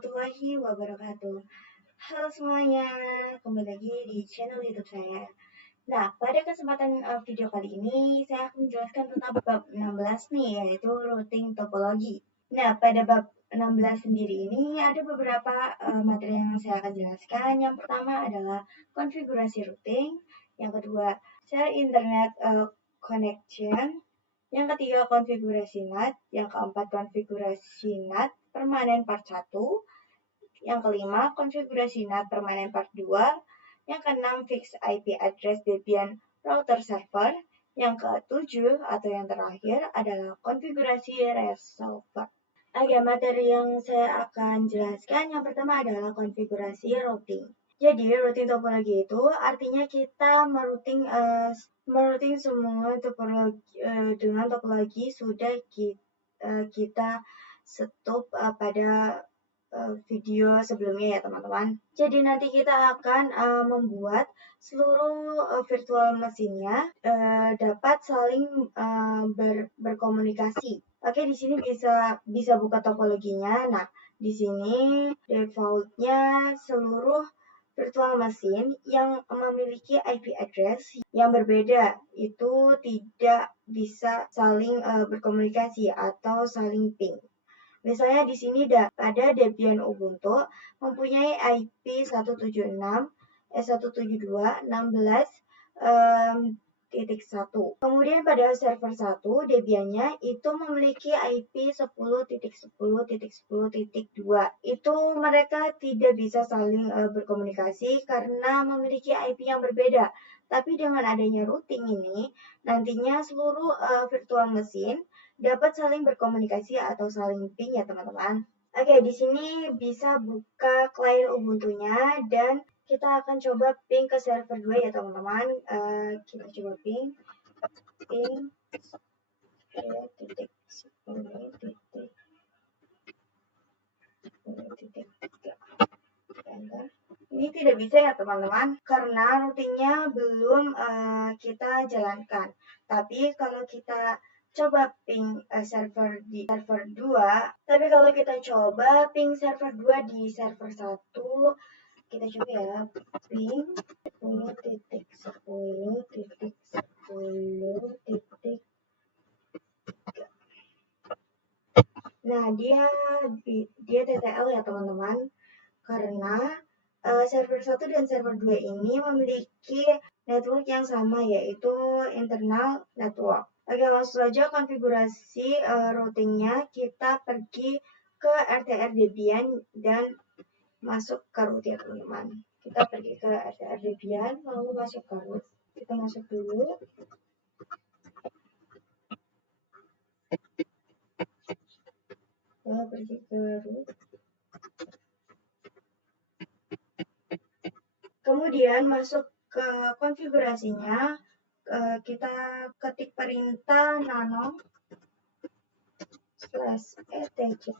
warahmatullahi wabarakatuh. Halo semuanya, kembali lagi di channel YouTube saya. Nah, pada kesempatan video kali ini saya akan menjelaskan tentang bab 16 nih, yaitu routing topologi. Nah, pada bab 16 sendiri ini ada beberapa materi yang saya akan jelaskan. Yang pertama adalah konfigurasi routing, yang kedua share internet connection, yang ketiga konfigurasi NAT, yang keempat konfigurasi NAT permanen part 1, yang kelima konfigurasi NAT permanen part 2, yang keenam fix IP address Debian router server, yang ketujuh atau yang terakhir adalah konfigurasi resolver. Oke, materi yang saya akan jelaskan yang pertama adalah konfigurasi routing. Jadi, routing topologi itu artinya kita merouting semua topologi dengan topologi sudah kita stop pada video sebelumnya ya teman-teman. Jadi nanti kita akan membuat seluruh virtual mesinnya dapat saling berkomunikasi. Oke, di sini bisa buka topologinya. Nah, di sini defaultnya seluruh virtual machine yang memiliki IP address yang berbeda itu tidak bisa saling berkomunikasi atau saling ping. Misalnya di sini ada Debian Ubuntu mempunyai IP 172.16.1. Kemudian pada server 1 Debiannya itu memiliki IP 10.10.10.2. Itu mereka tidak bisa saling berkomunikasi karena memiliki IP yang berbeda. Tapi dengan adanya routing ini, nantinya seluruh virtual machine dapat saling berkomunikasi atau saling ping ya teman-teman. Oke, di sini bisa buka klien Ubuntu-nya dan kita akan coba ping ke server 2 ya teman-teman. Kita coba ping 10.10.10.3. Ini tidak bisa ya teman-teman karena routingnya belum kita jalankan. Tapi kalau kita coba ping server di server 2, tapi kalau kita coba ping server 2 di server 1, kita coba ya ping 10.10.10.3. Nah, dia TTL ya teman-teman karena server 1 dan server 2 ini memiliki network yang sama yaitu internal network. Oke, langsung saja konfigurasi routingnya. Kita pergi ke RTR Debian dan masuk ke root ya teman-teman. Kita pergi ke RTR Debian lalu masuk ke root. Kita masuk dulu. Lalu pergi ke root. Kemudian masuk ke konfigurasinya, kita ketik perintah nano /etc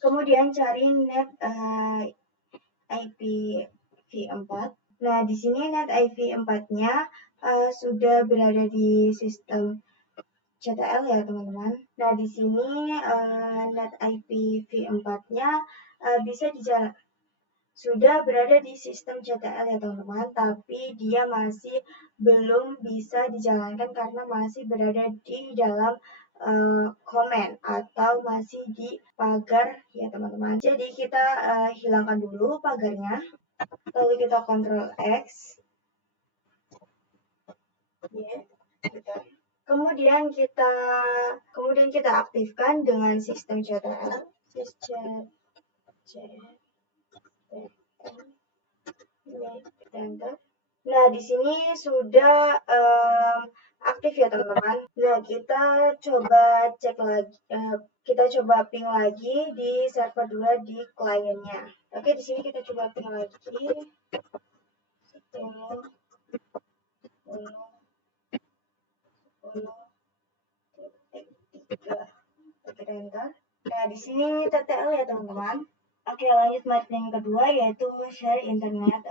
kemudian cari net IPv4. Nah, di sini net IPv4-nya sudah berada di sistem CTL ya teman-teman. Nah, di sini net IPv4-nya bisa sudah berada di sistem CTL ya teman-teman, tapi dia masih belum bisa dijalankan karena masih berada di dalam komen atau masih di pagar ya teman-teman. Jadi kita hilangkan dulu pagarnya, lalu kita Ctrl X. Kemudian kita aktifkan dengan sistem CTL. Nah, di sini sudah aktif ya teman-teman. Nah, kita coba cek lagi, kita coba ping lagi di server 2 di kliennya. Oke, di sini kita coba ping lagi 10.10.3. Kita enter. Nah, di sini TTL ya teman-teman. Oke, lanjut materi yang kedua yaitu share internet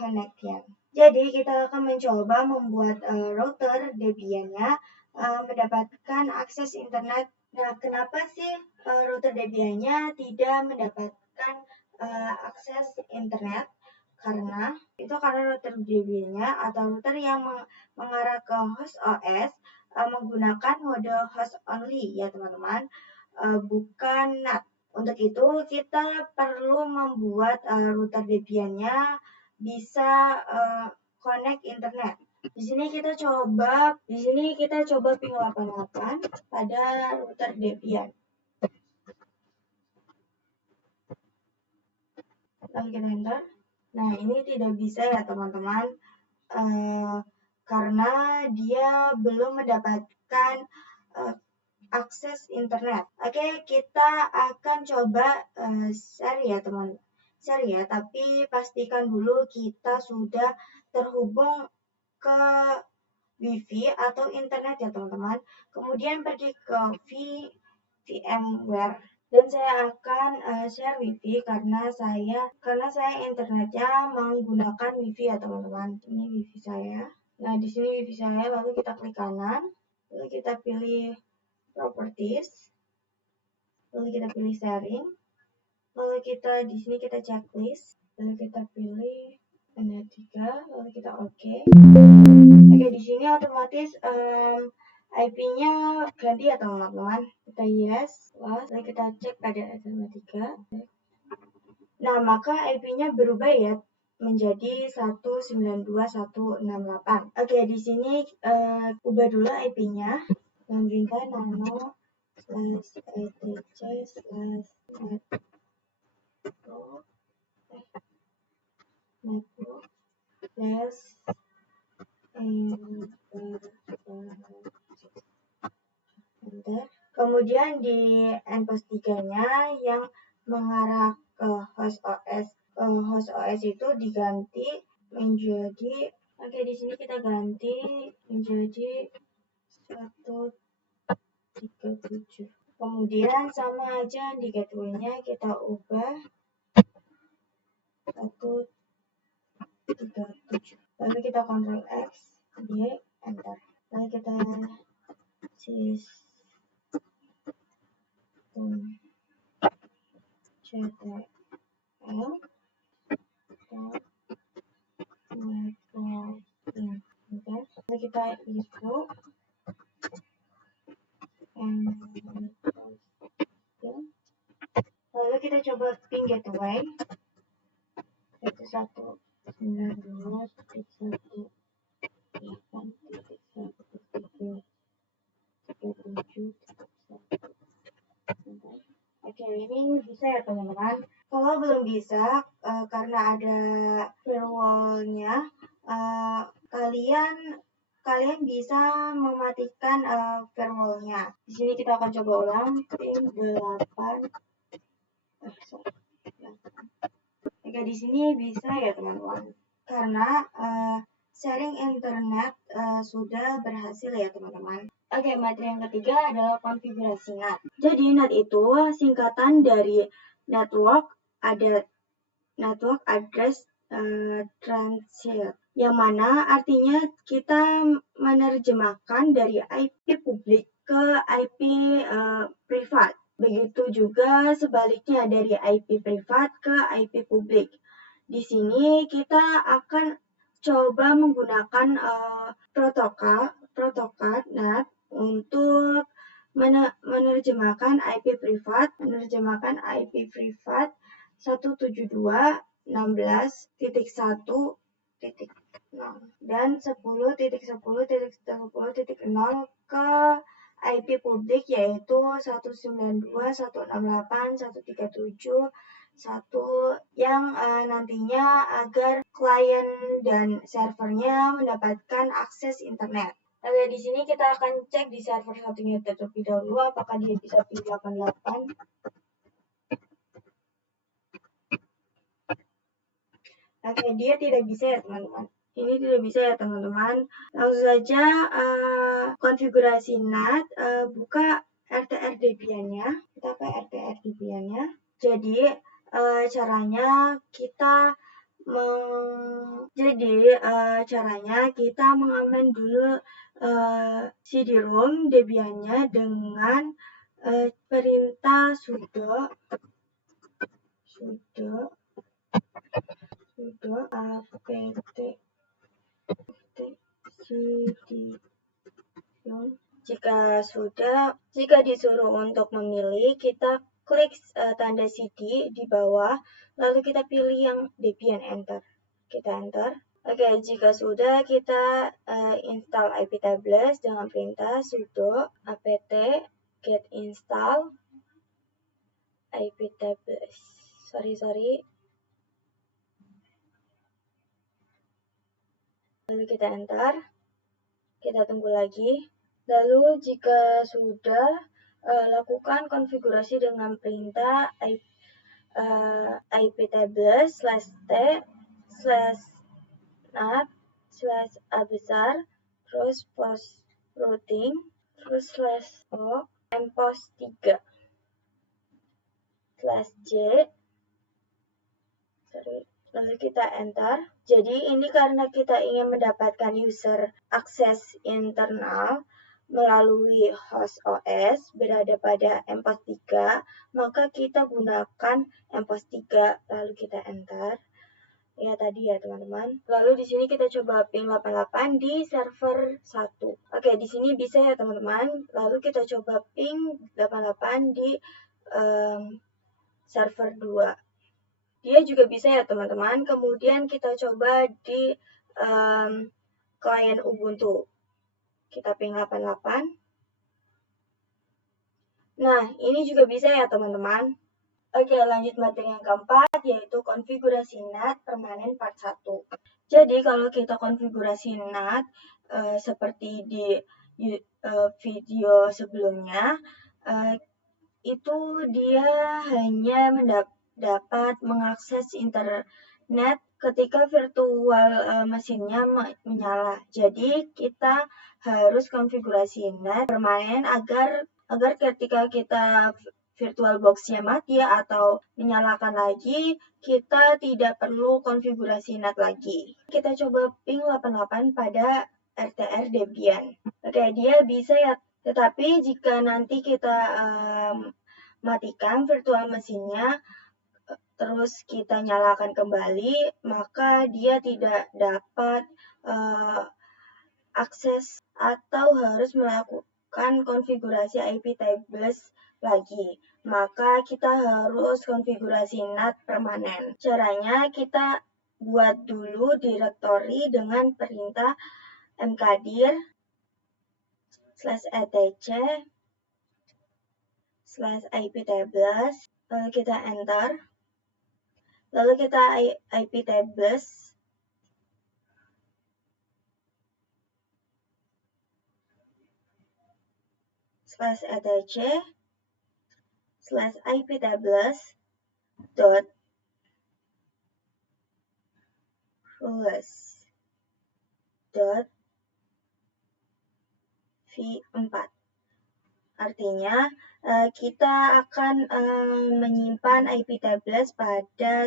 connection. Jadi kita akan mencoba membuat router Debian-nya mendapatkan akses internet. Nah, kenapa sih router Debian-nya tidak mendapatkan akses internet? Karena router Debian-nya atau router yang mengarah ke host OS menggunakan mode host only ya teman-teman, bukan NAT. Untuk itu kita perlu membuat router Debian-nya bisa connect internet. Di sini kita coba ping 88 pada router Debian. Lalu kita enter. Nah, ini tidak bisa ya teman-teman, karena dia belum mendapatkan akses internet. Oke, kita akan coba share ya teman. Share ya, tapi pastikan dulu kita sudah terhubung ke WiFi atau internet ya teman-teman. Kemudian pergi ke VMware dan saya akan share WiFi karena saya internetnya menggunakan WiFi ya teman-teman. Ini WiFi saya. Nah, di sini WiFi saya, lalu kita klik kanan, lalu kita pilih properties, lalu kita pilih sharing, lalu di sini kita checklist, lalu kita pilih N3, lalu kita oke. Oke, di sini otomatis IP-nya ganti ya teman-teman. Kita yes, lalu kita cek pada N3. Nah, maka IP-nya berubah ya menjadi 192.168. Oke, di sini ubah dulu IP-nya. Lanjutkan nano /etc/net network enter. Kemudian di endpoint 3-nya yang mengarah ke host OS itu diganti menjadi, oke, di sini kita ganti menjadi 137. Kemudian sama aja di gateway-nya kita ubah 137. Lalu kita Ctrl X, Y, enter. Lalu kita systemctl networking. Lalu kita info lalu kita coba ping gateway 192.168.1.1.37. Oke, ini bisa ya teman-teman. Kalau belum bisa karena ada firewall-nya, kalian bisa mematikan firewall-nya. Di sini kita akan coba ulang ping 8. Oke, di sini bisa ya teman-teman. Karena sharing internet sudah berhasil ya teman-teman. Oke, materi yang ketiga adalah konfigurasi NAT. Jadi NAT itu singkatan dari network address transit, yang mana artinya kita menerjemahkan dari IP publik ke IP privat. Begitu juga sebaliknya dari IP privat ke IP publik. Di sini kita akan coba menggunakan protokol NAT untuk menerjemahkan IP privat 172.16.1.0 dan 10.10.10.0 ke IP publik yaitu 192.168.1.37.1 yang nantinya agar klien dan servernya mendapatkan akses internet. Oke, di sini kita akan cek di server satunya terlebih dahulu apakah dia bisa ping 88. Oke, dia tidak bisa ya teman-teman. Ini tidak bisa ya teman-teman. Langsung saja konfigurasi NAT, buka RTR Debian-nya. Kita ke RTR Debian-nya. Jadi caranya kita Jadi caranya kita mengaman dulu CD-ROM Debian-nya dengan perintah sudo apt CD-ROM. Jika disuruh untuk memilih, kita klik tanda CD di bawah, lalu kita pilih yang Debian, enter. Kita enter. Oke, jika sudah, kita install iptables dengan perintah sudo apt get install iptables. Sorry. Lalu kita enter. Kita tunggu lagi. Lalu jika sudah, lakukan konfigurasi dengan perintah iptables/t/nat/a besar, terus post routing, terus /o mpost 3/j, lalu kita enter. Jadi ini karena kita ingin mendapatkan user akses internal melalui host OS berada pada mpost 3, maka kita gunakan mpost 3, lalu kita enter. Ya tadi ya teman-teman. Lalu di sini kita coba ping 88 di server 1. Oke, di sini bisa ya teman-teman. Lalu kita coba ping 88 di server 2. Dia juga bisa ya teman-teman. Kemudian kita coba di klien Ubuntu. Kita ping 88. Nah, ini juga bisa ya teman-teman. Oke, lanjut materi yang keempat, yaitu konfigurasi NAT permanen part 1. Jadi, kalau kita konfigurasi NAT, seperti di video sebelumnya, itu dia hanya dapat mengakses internet ketika virtual mesinnya menyala. Jadi, kita harus konfigurasi NAT permanen agar ketika kita virtual box-nya mati atau menyalakan lagi, kita tidak perlu konfigurasi NAT lagi. Kita coba ping 88 pada RTR Debian. Oke, dia bisa ya, tetapi jika nanti kita matikan virtual mesinnya, terus kita nyalakan kembali, maka dia tidak dapat akses atau harus melakukan konfigurasi iptables lagi. Maka kita harus konfigurasi NAT permanen. Caranya kita buat dulu direktori dengan perintah mkdir/etc/iptables, lalu kita enter. Lalu kita iptables /etc/iptables dot rules dot v4. Artinya kita akan menyimpan iptables pada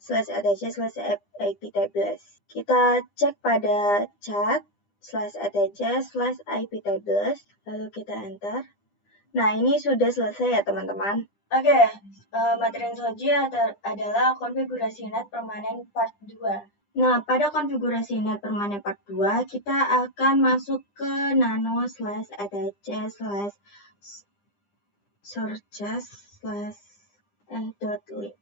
/etc/iptables. Kita cek pada chat /etc/iptables, lalu kita enter. Nah, ini sudah selesai ya teman-teman. Oke, materi yang selanjutnya adalah konfigurasi NAT permanen part 2. Nah, pada konfigurasi NAT permanen part 2, kita akan masuk ke nano/etc/searches/.lib.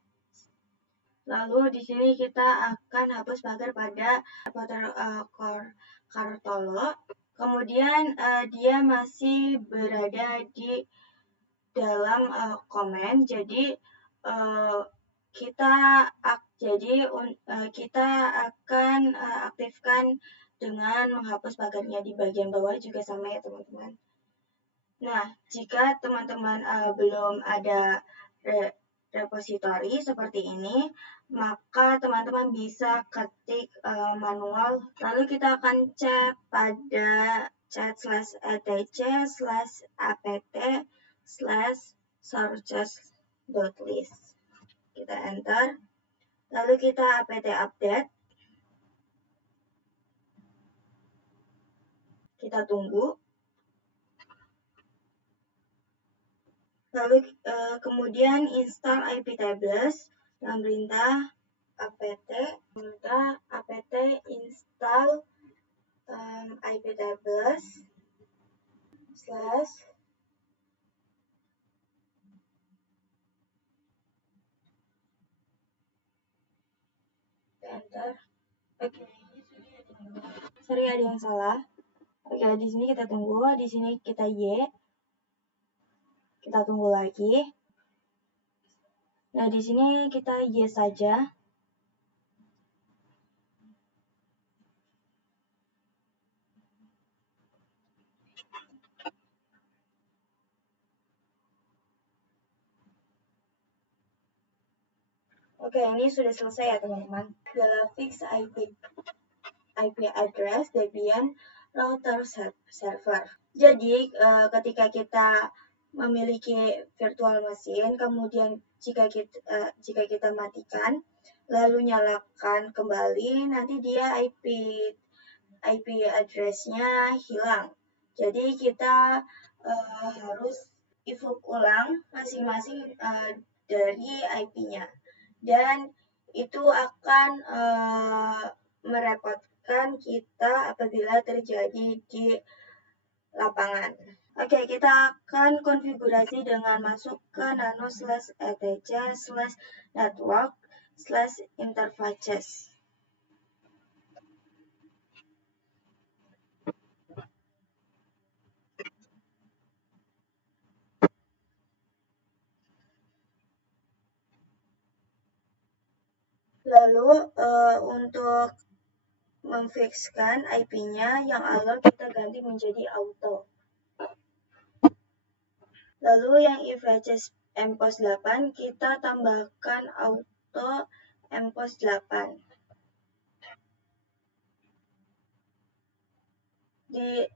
Lalu di sini kita akan hapus pagar pada reporter Kartolo. Kemudian dia masih berada di dalam komen. Jadi kita akan aktifkan dengan menghapus pagarnya di bagian bawah juga sama ya teman-teman. Nah, jika teman-teman belum ada repositori seperti ini, maka teman-teman bisa ketik manual. Lalu kita akan cek pada chat/etc/apt/searches.list. Kita enter. Lalu kita apt update. Kita tunggu. Lalu kemudian install iptables dengan perintah apt install iptables slash enter. Oke, sorry ada yang salah. Oke, di sini kita tunggu, di sini kita Y. Kita tunggu lagi. Nah, di sini kita Y saja. Oke, ini sudah selesai ya teman-teman. Adalah fix IP address Debian router server. Jadi ketika kita memiliki virtual machine, kemudian jika kita matikan, lalu nyalakan kembali, nanti dia IP address-nya hilang. Jadi kita harus evoke ulang masing-masing dari IP-nya. Dan itu akan merepotkan kita apabila terjadi di lapangan. Oke, kita akan konfigurasi dengan masuk ke nano/etc/network/interfaces. Lalu untuk memfixkan IP-nya yang awal kita ganti menjadi auto. Lalu yang IVCS MPOS 8 kita tambahkan auto MPOS 8. Di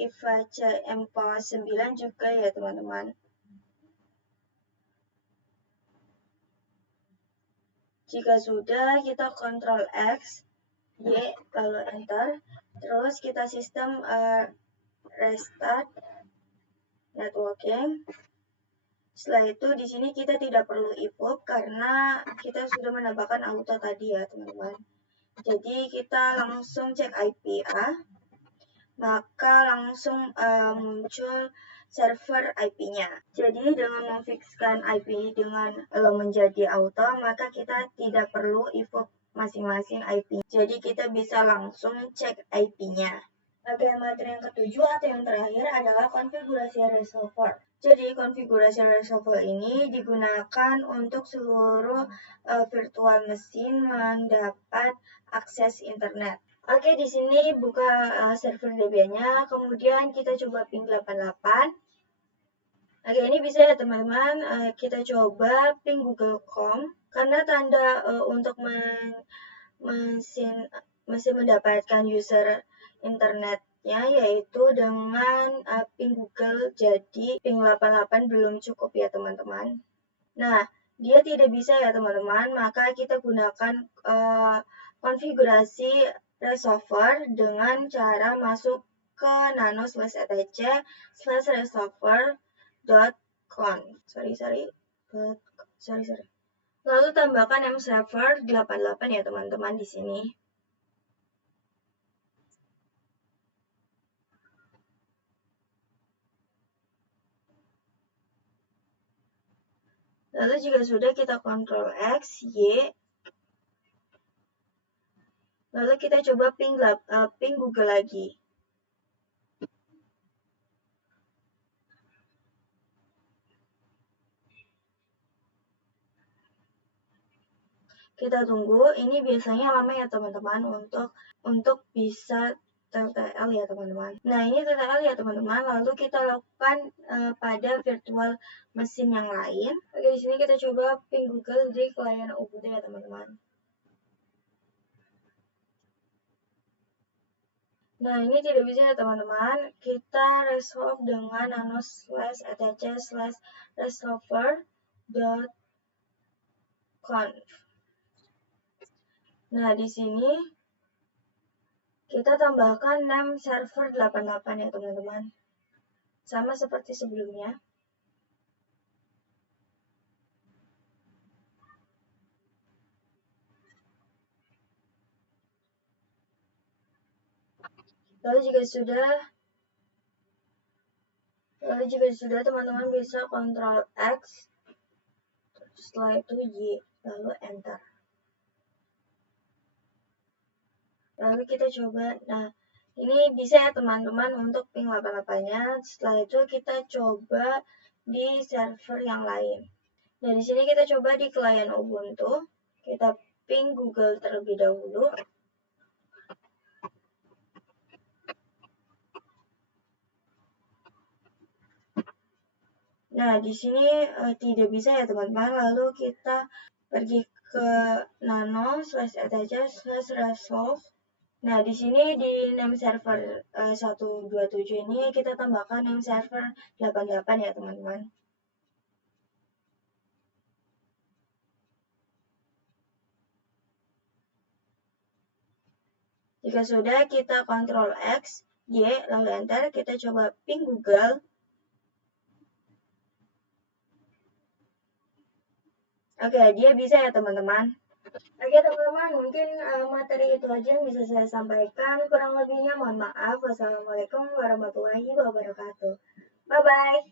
IVC MPOS 9 juga ya teman-teman. Jika sudah, kita Ctrl X, Y, lalu enter. Terus kita sistem restart networking. Setelah itu di sini kita tidak perlu evoke karena kita sudah menambahkan auto tadi ya teman-teman. Jadi kita langsung cek IP A, maka langsung muncul server IP-nya. Jadi dengan memfixkan IP dengan menjadi auto, maka kita tidak perlu evoke masing-masing IP. Jadi kita bisa langsung cek IP-nya. Oke, materi yang ketujuh atau yang terakhir adalah konfigurasi resolver. Jadi konfigurasi resolver ini digunakan untuk seluruh virtual machine mendapat akses internet. Oke, di sini buka server Debian-nya, kemudian kita coba ping 88. Oke, ini bisa ya teman-teman, kita coba ping google.com, karena tanda untuk mesin mendapatkan user internetnya yaitu dengan ping Google, jadi ping 88 belum cukup ya teman-teman. Nah, dia tidak bisa ya teman-teman, maka kita gunakan konfigurasi resolver dengan cara masuk ke nano/etc/resolver.conf. Lalu tambahkan mserver 88 ya teman-teman di sini. Lalu jika sudah, kita Ctrl X, Y. Lalu kita coba ping Google lagi. Kita tunggu, ini biasanya lama ya teman-teman untuk bisa TTL ya teman-teman. Nah, ini TTL ya teman-teman. Lalu kita lakukan pada virtual mesin yang lain. Oke, di sini kita coba ping Google di klien Ubuntu ya teman-teman. Nah, ini tidak bisa ya teman-teman. Kita resolve dengan nano/etc/resolver.conf. conf. Nah, di sini kita tambahkan name server 88 ya teman-teman. Sama seperti sebelumnya. Lalu jika sudah teman-teman bisa Ctrl X, setelah itu Y, lalu enter. Lalu kita coba, nah ini bisa ya teman-teman untuk ping 88-nya. Setelah itu kita coba di server yang lain. Nah di sini kita coba di klien Ubuntu, kita ping Google terlebih dahulu. Nah, di sini tidak bisa ya teman-teman. Lalu kita pergi ke nano/ataja/resolve. Nah, di sini di name server 127 ini kita tambahkan name server 88 ya teman-teman. Jika sudah, kita Ctrl X, Y, lalu enter. Kita coba ping Google. Oke, dia bisa ya teman-teman. Oke teman-teman, mungkin materi itu aja yang bisa saya sampaikan. Kurang lebihnya mohon maaf. Wassalamualaikum warahmatullahi wabarakatuh. Bye-bye.